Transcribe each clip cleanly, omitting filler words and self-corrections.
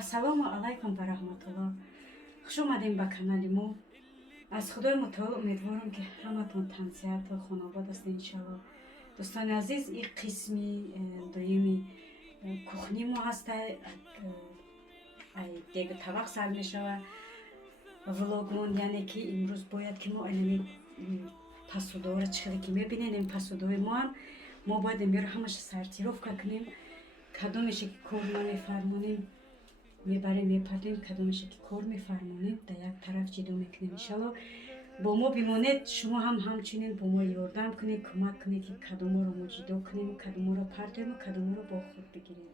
Ассалому алайкум ва раҳматуллоҳ. Хуш омадем ба канали мо. Аз худои мутаол умедворам ки ҳаматон тансиҳату хонобод астед иншаллоҳ. Дӯстони азиз, ин қисми дуюми кухни мо ҳаста. Деги тавақ сар мешава влогмон, яъне ки имрӯз бояд ки мо айнами посудахора чӣ хеле ки мебинем. Ин посудҳои мо ҳам мо бояд имбиро ҳамаша сортировка кунем. Кадомеше ки кор намефармонем мебарем мепардем, кадомеше ки кор мефармонем да як тараф ҷидо мекунем. иншаллоҳ бо мо бимонед, шумо ҳам ҳамчунин бо мо ёрдам кунед, кӯмак кунед ки кадоморо мо ҷидо кунем, кадоморо партоем, кадоморо бо худ бигирем.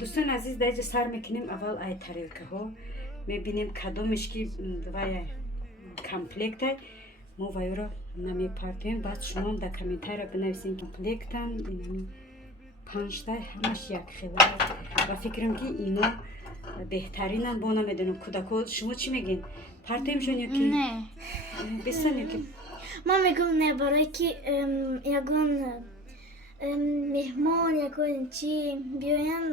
дӯстони азиз, дар инҷа сар мекунем. Аввал ай тарелкаҳо мебинем кадомеш ки вай комплекта, мо вайро намепартоем. Баъд шумо дар комментария бинависед комплектан панҷтай ҳамаш як хела. Ва фикрам ки ино беҳтаринан. Бо намедонам кӯдако шумо чӣ мегӯед? Партоемшон ё ки не бесан ё ки ман мегӯм не, барои ки ягон меҳмон ягон чи биёян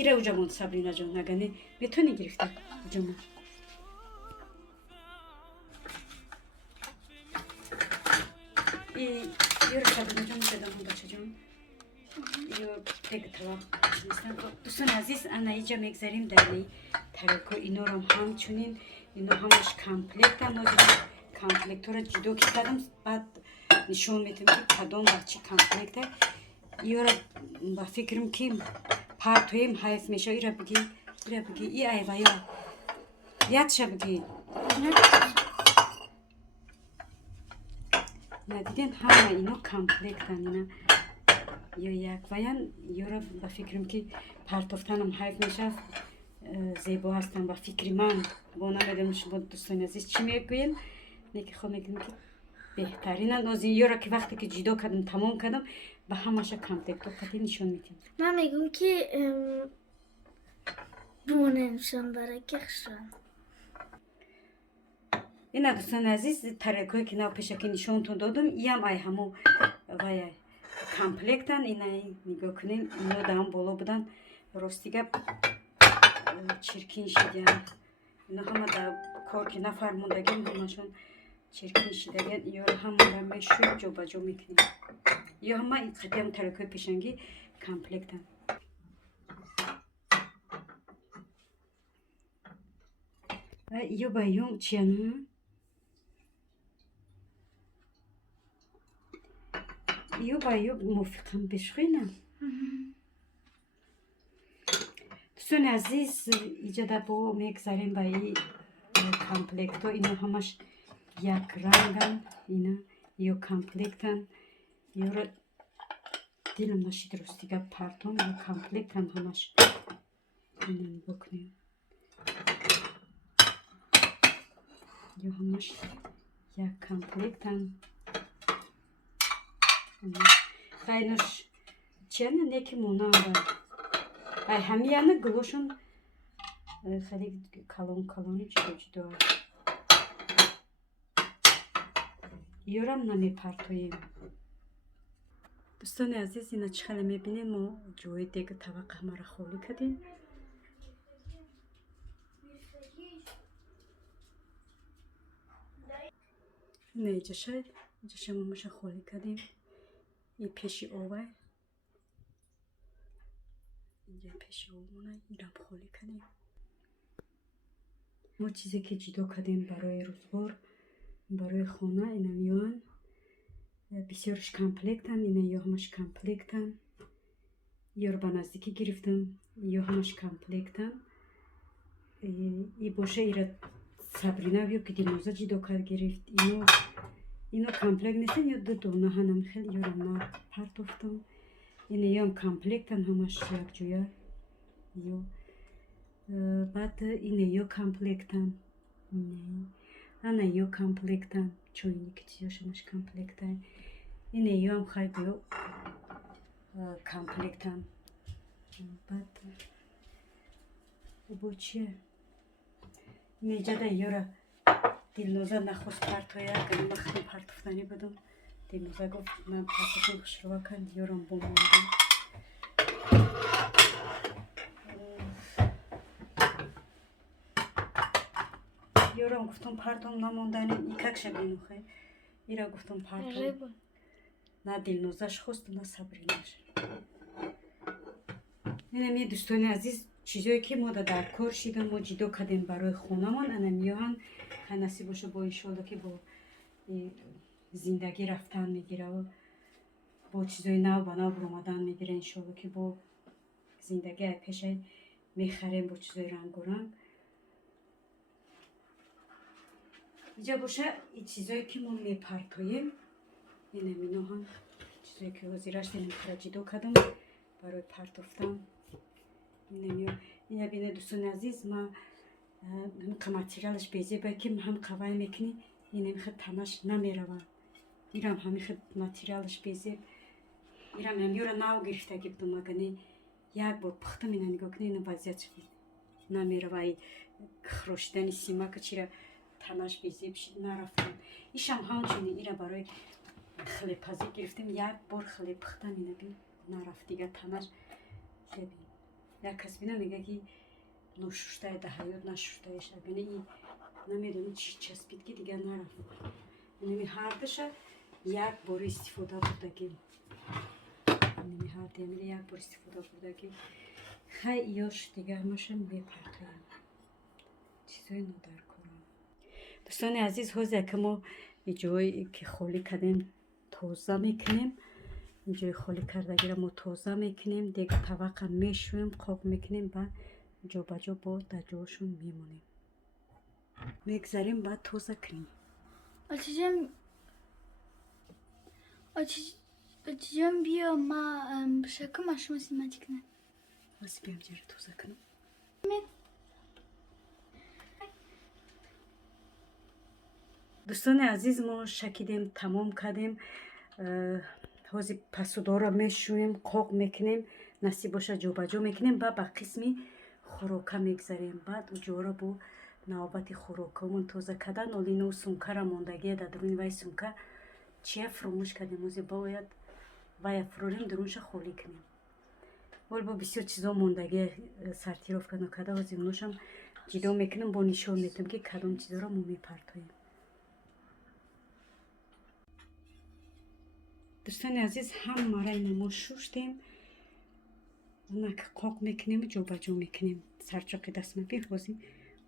ира уҷамон Сабринаҷон нагане метони гирифта уҷамон. ёро Сабринаҷон бедамон бачаҷон ё деги тавақ нестан. дӯстони азиз, ана инҷа мегзарем дар тарелка. иноро ҳамчунин ино ҳамаш комплектан. нози комплектҳоро ҷудо кардам. баъд нишон медиҳам ки кадом ба чӣ комплекта. ёро ба фикрам ки партоем ҳайф мешава. ира бигӣ и айваё ятша бигӣ надиден ҳама ино комплектан. ина ё як ваян ёро ба фикрам ки партофтанам ҳайф мешав. зебо ҳастан ба фикри ман. бо намедонам шумо дӯстони азиз чӣ мегӯем. неки хоб мекунем ки беҳтаринан. ози ёро ки вақте ки ҷудо кардам тамом кардам ба ҳамаша комплектҳо қати нишон медиҳам. ман мегӯм ки бимонемшон барои ки хушон. ина дӯстони азиз, тарелкаҳое ки нав пешаки нишонтон додам, иам ай ҳамо вая комплектан. ина нигоҳ кунем, ино даам боло будан. рости гап чиркин шидаям. ино ҳама дар кор ки нафармондагем ҳамашон чиркин шидаген. ёро ҳамаро мешӯем, ҷобаҷо мекунем. ё ҳама қатиам тарелкаҳои пешангӣ комплектан. ё ба ём чиана ё ба ё мувофиқам бешхӯина. дӯстони азиз, инҷа да бо мегзарем ба и комплектҳо. ино ҳамаш як ранган. ина ё комплектан. ёро дилам нашид рости гап партом ё комплектан ҳамаш. ина нигоҳ кунем. ё ҳамаш як комплектан. хайнош чиана неки монанда. ай ҳамияна гулошон хеле калони ҷудо. ёрам намепартоем. дӯстони азиз, ина чӣ хеле мебинем. мо ҷои деги тавақ ҳамаро холӣ кардем. ина иҷаша мамаша холӣ кардем. ин пеши овай. инҷа пеши овмонай ирам холӣ кардем. мо чизе ки ҷудо кардем барои рӯзгор, барои хона, инам ёан бисёрш комплектан. ина ё ҳамаш комплектан. ёро ба наздикӣ гирифтам. ё ҳамаш комплектан. и боша ира Сабринав ё ки дилноза ҷудо кард гирифт. ино комплект нестан. ё ду дона ҳанам хел ёрам на партофтам. ина ёам комплектан ҳамаш якҷоя. ё баъд ина ё комплектан. ана ё комплектан. чойники чизош ҳамаш комплектан. ина ёам хайгӯё комплектан. баъд бо чия неҷада ёра дилноза нахост партоя. гана ман хеле партофтанӣ будам. дилноза гуфт ман партофтам хушрова кард. ёрам бомондам. یورم گفتم پرتم نموندن یککش بینوخه ایرا گفتم پرتم نه دلنوزش خواست نه صبرینش. اینمی دوستان عزیز چیزایی که ما در کار شدیم ما جدا کردیم برای خونمان انا میان نصیب باشه با انشالله که با زندگی رفتن میگیره و با چیزای نو به نو اومدن میگیره انشالله که با زندگی پیش میخریم با چیزای رنگ و رنگ. اینجا باشه این چیزایی که ما میپرتاییم این اینا هم چیزایی که وزیرش داریم جدا کردم برای پرتفتم. این بینه دوستان عزیز ما ماتریالش بیزی باید هم قوای میکنی این میخواد تماش نمیروه ایرم همیخواد ماتریالش بیزی ایرم هم یورا ناو گرفته گفتم مگنی یک بار پختم اینا نگاه کنی این وضعیت شد نمیروه ای خروشدنی سیما که چیرا تماش بیزی بشید نرفتم ایشم همچونی ایرا برای خلی پزی گرفتم یک بار خلی پختم اینا بین نرفت دیگه تماش ببین یک کس بینه میگه که نوشوشته ده حیات نشوشته شه بینه این نمیدونی چی چسبید که دیگه نرفت اینمی هردشه یک بار استفاده بردگیم اینمی هرده امیره یک بار استفاده بردگیم خیلی یاش دیگه همشم بپرتایم چیزای نو در کنم. دوستان عزیز حوزه که ما جایی که خالی کردیم توزه میکنیم اینجای خالی کردگی را ما توزه میکنیم دیگه طبقه میشویم قاب میکنیم و جا با جا با در جاشون میمونیم میگذاریم بعد توزه کنیم. آتیجان بیا ما بشکم مشروم سیمتی کنم بس بیام جایی توزه کنم. دوستان عزیز ما شکیدیم تمام کردیم حوزی پسودارا میشویم قاق میکنیم نصیب باشه جا با جا میکنیم و با قسمی خوراکه میگذاریم بعد اونجا را با نوبت خوراکمون توزه کردن اولینو سونکه را موندگی در درون وای سونکه چیه فراموش کردیم موزی باید وای فروریم درونش خالی کنیم ولی با بسیار چیزا موندگی سرتیراف کنه کده و زیمنوشم جدا میکنیم با نشان میتیم که کدام چیزا را ما میپرتاییم. دوستان عزیز هم مرای ما شوشتیم اونک قاق میکنیم جا با جا میکنیم سرچاقی دست مپیر بازی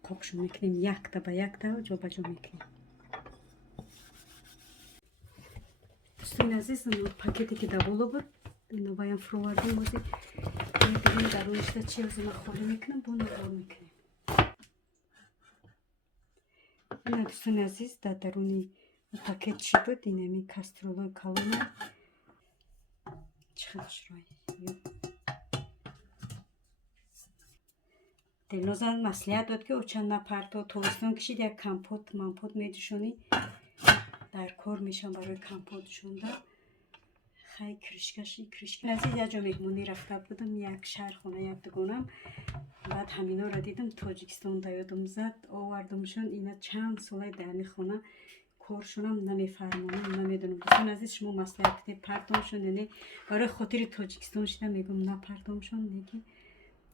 قاقشو میکنیم یک تا با یک تا جا با جا میکنیم. دوستان عزیز پاکتی که دبالا بود اینو بایم فرووردیم بازی میبینیم در رویشتا چی از ما خالی میکنم با نبار میکنیم. این دوستان عزیز در درونی پاکت چی بود اینمی کسترولای کالونه چخدش رای دلنوزان مسئولیت داد که او چند نپرتا تورستان کشید یک کمپوت منپوت میدوشونی در کار میشن برای کمپوت شونده خیلی کرشکشی عزیز یک جا مهمونی رفته بودم یک شهر خونه یک دگونم بعد همینا را دیدم تاجیکستان دایادم زد آوردمشون اینا چند ساله در می خونه کارشونم نمیفرمانم نمیدونم. دوستان عزیز شما مسئله کتی پرتامشون یعنی برای خاطر تاجیکستان شده میگم نه پرتامشون نگی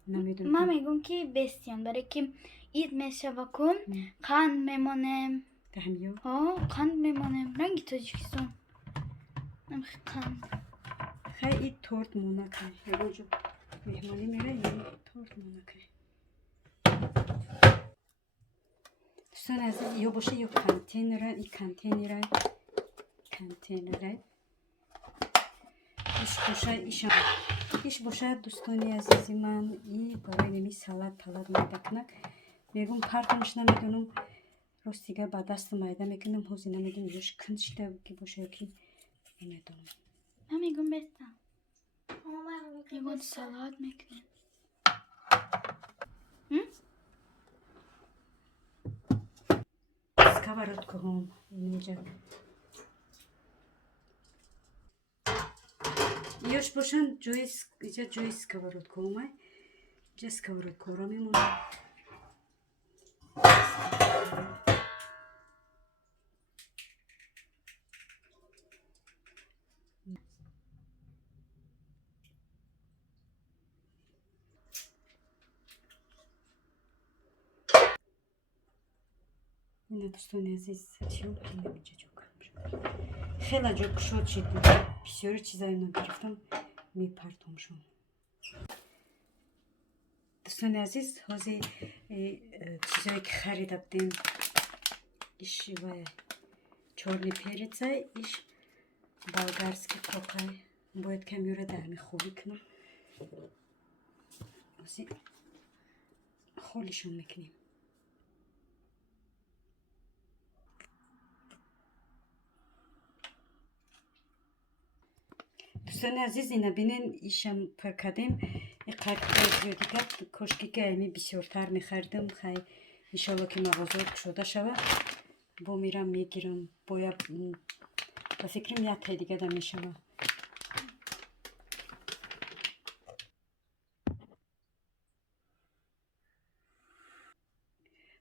نمیدونم. من میگم که بستیم برای که اید میشه کن قند میمانم دهمیو قند میمانم رنگی تاجیکستان نمیخی قند خیلی تورت مونه کنی روزو مهمانی میره یعنی تورت مونه کنی. دوستان عزیز یا باشه یا کانتینره این کانتینره ایش باشه دوستانی عزیزی من ای برای نمی سالت پلات مایده کنک میگم پرتمش نمیدونم راستیگه با دست مایده میکنم حوزی نمیدونم یوش کند شده که باشه یکی نمیدونم. من میگم بستم میگم سالات میکنم сковородку هم اینجا یوش باشن جای сковородку همه جای сковородку را میمونه اینا دوستان عزیز ساتیون اینجا جو کنم خیلی جو شد شد بسیاری چیزا اینا گرفتم میپرتمشون دوستان عزیز حاضی چیزایی که خریدم ایش و چورنی پریцай ایش болгарский кокай باید کمی رو دهنی خوبی کنم خولیشون میکنیم دوستان عزیز اینا بینین ایشم پر کردیم این قدر زیادی کشکی که ایمی بسیارتر میخریدم خیلی انشالله که مغازه شده شود با میرم میگیرم باید با فکرم یک تای دیگه دم میشم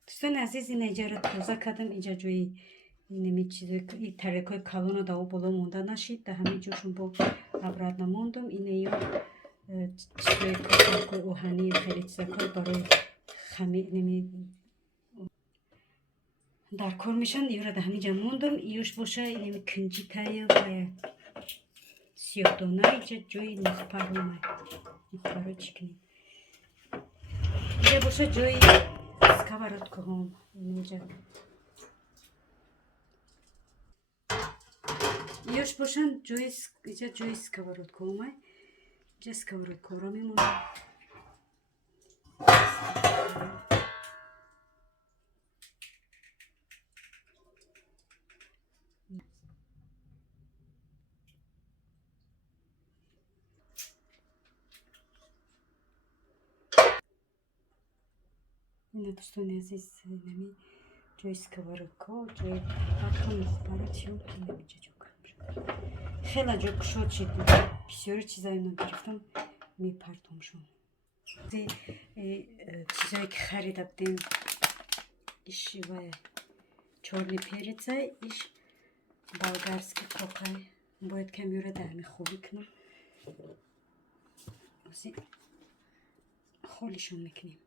دوستان عزیز این اینجا رو تازه کردم اینجا جوی نمی چیزی این ترکای کالون داو بالا مونده نشید ده همه جوشون با ابرد نموندم اینه یا چیزای کارکای اوهانی خیلی چیزای برای خمی نمی در کار میشن این رو ده همه جا موندم ایوش باشه این کنجی تایی و سیاه دانه اینجا جوی مخبر اومد مخبر رو چکنیم اینجا باشه جوی سکاورات که هم اینجا ایوش باشن جوی سکاورات که اومد اینجا سکاورات که را میمونه اینا دوستان عزیز نمی جوی سکاورکا جوی بطخان مخبراتیون اینجا جو کنم خیلی جو شد شد بسیاری چیزا اینا گرفتم میپرتمشون چیزایی که خریدم ایش و چورنی پریцай ایش болгарский кокай باید کمی رو دهنی خوبی کنم خولیشون میکنیم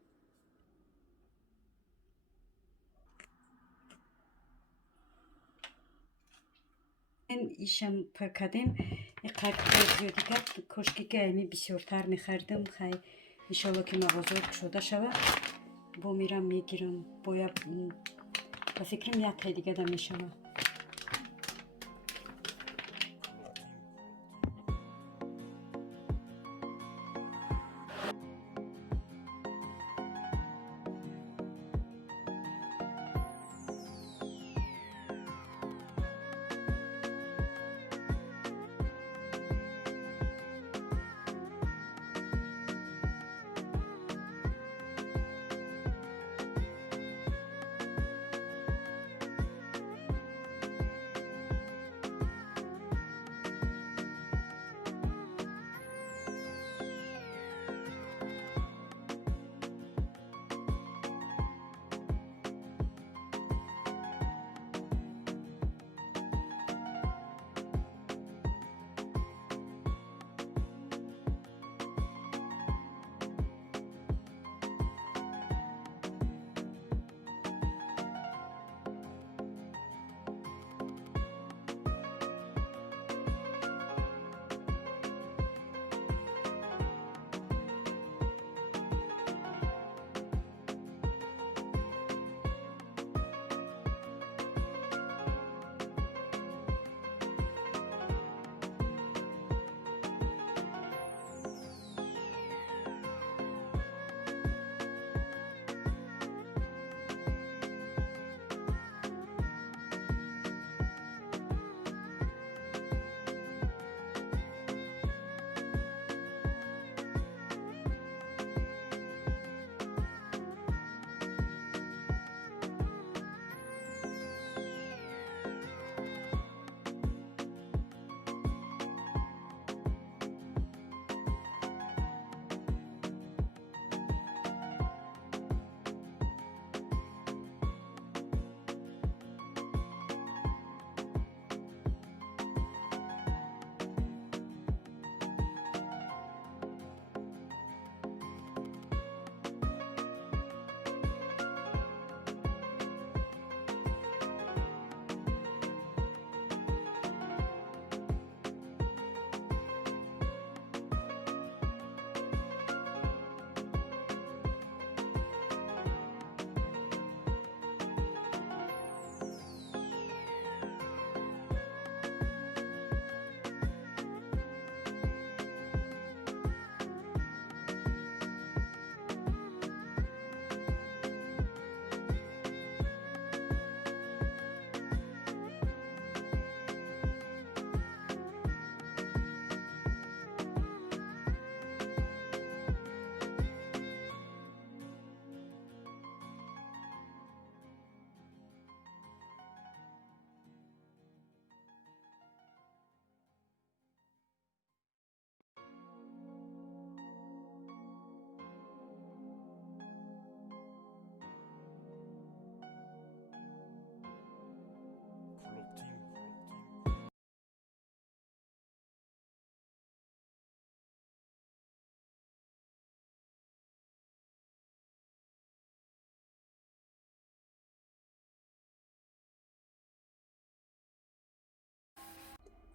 ایشم پر کردیم این قدر زیادی کشکی که ایمی بسیارتر میخریدم خیلی انشالله که مغازه شده شود با میرم میگیرم باید با فکرم یک تای دیگه دم میشم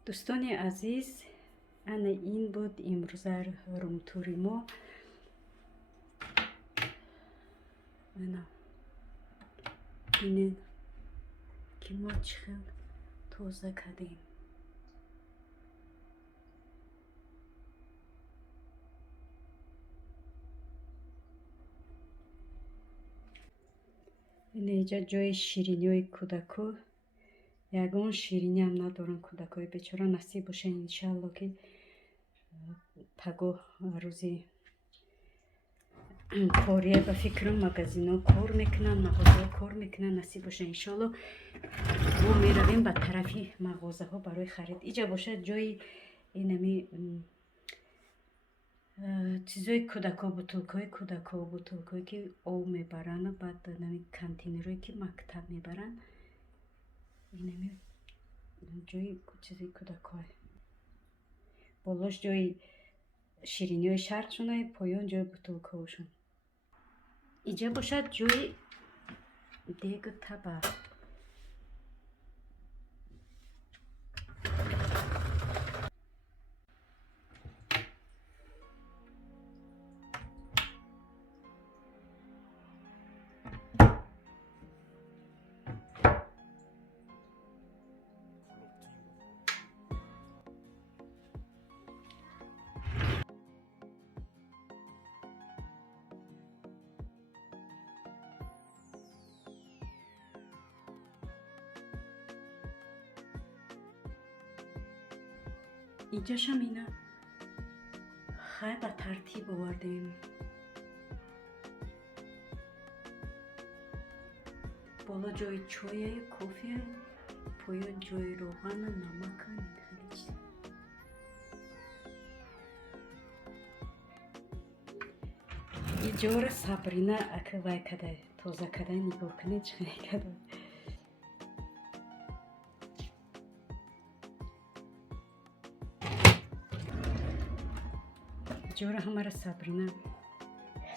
دوستان عزیز، انا این بود امروز رومتوری ما. انا اینه که ما چخل توزه کردیم. اینجا جای شیرینی های کودکو، یگان شیرینی هم ندارن کودکای بیچاره. نصیب باشه انشالله که پگاه روزی کاریه به فکرم مگزینا کار میکنن، مغازه کار میکنن، نصیب باشه انشالله ما میرویم به طرفی مغازه ها برای خرید. اینجا باشه جای اینمی چیزای کودکا، بوتلکای که آب میبرن، بعد نمی کانتینرایی که مکتب میبرن. اینمی جای چیزای کودکای، بالاش جای شیرینی های شرقشونه، پایان جای بوتلکاشون. اینجا باشد جای دیگ تبا. اینجاش هم اینا خیلی به ترتیب آوردیم. بالا جای چای کافی، پایان جای روغن، نمک، خیلی چیز. اینجا را صبرینا اکه وای کده تازه کده نگاه کنید چخیلی کده. جورا हमारा साबरीना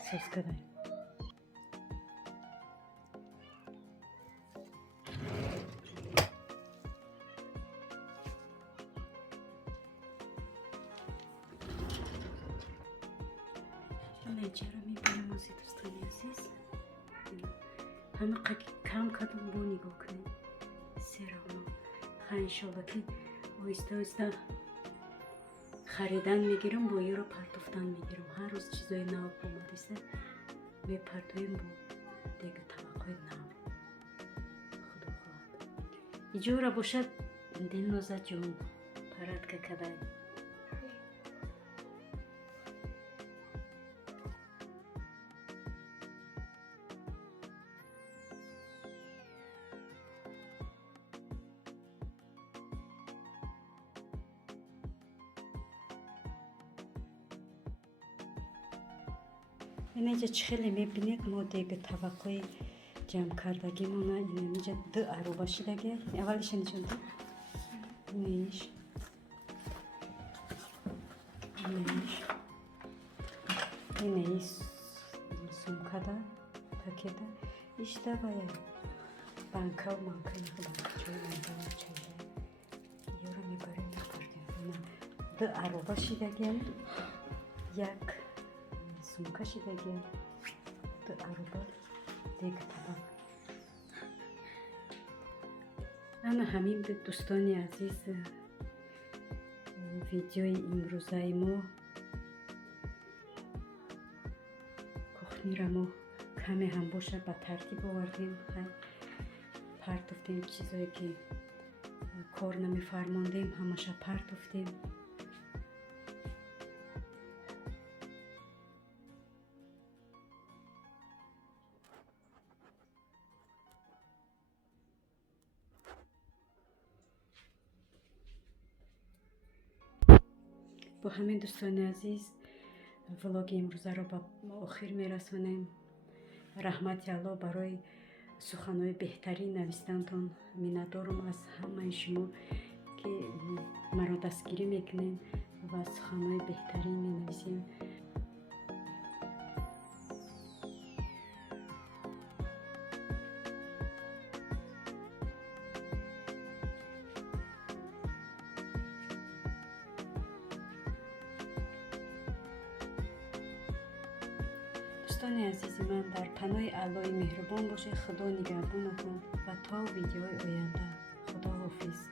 सॉस कर है. मैं जरा मी बिना मौसी दोस्तों अजीज हम काम खत्म बोनी गोखने सेरामा इंशाल्लाह कि ओइस्ता خریدن میگیرم، با یورو پرتوفتن میگیرم. هر روز چیزای نو اومدیسه میپرتویم با دیگه طبقای نو. خدا خواهد اینجا را باشد دل نوزه جون پرد که کدای. اینجا چخیلی میبینید ما دیگه طبقای جمع کردگی مونه. اینجا 2 اروبا شدگی. اولش نشون دو نیش اینه سمکه ده پاکه ده ایشته باید بانکا و مانکا چای مانکا و چای یورا میبریم میپردیم. 2 اروبا شدگی، یک سمکه شدگی، 2 اروبا دیگه طبق. انا همین به دوستان عزیز ویدیوی امروزه ما کخنی را ما کمی هم باشه به ترتیب آوردیم. پرتوفتیم چیزایی که کار نمیفرماندیم همشه پرتوفتیم. با همین دوستان عزیز ولاگ امروزه رو به آخر میرسونیم. رحمت الله برای سخنهای بهتری نوشتنتان می‌دارم از همه شما که مرا دستگیری میکنین و سخنهای بهتری مینویسین. دوستان عزیز من در پناه الله مهربان باشه. خدا نگهدانتون و تا ویدیوهای آینده. خدا حافظ.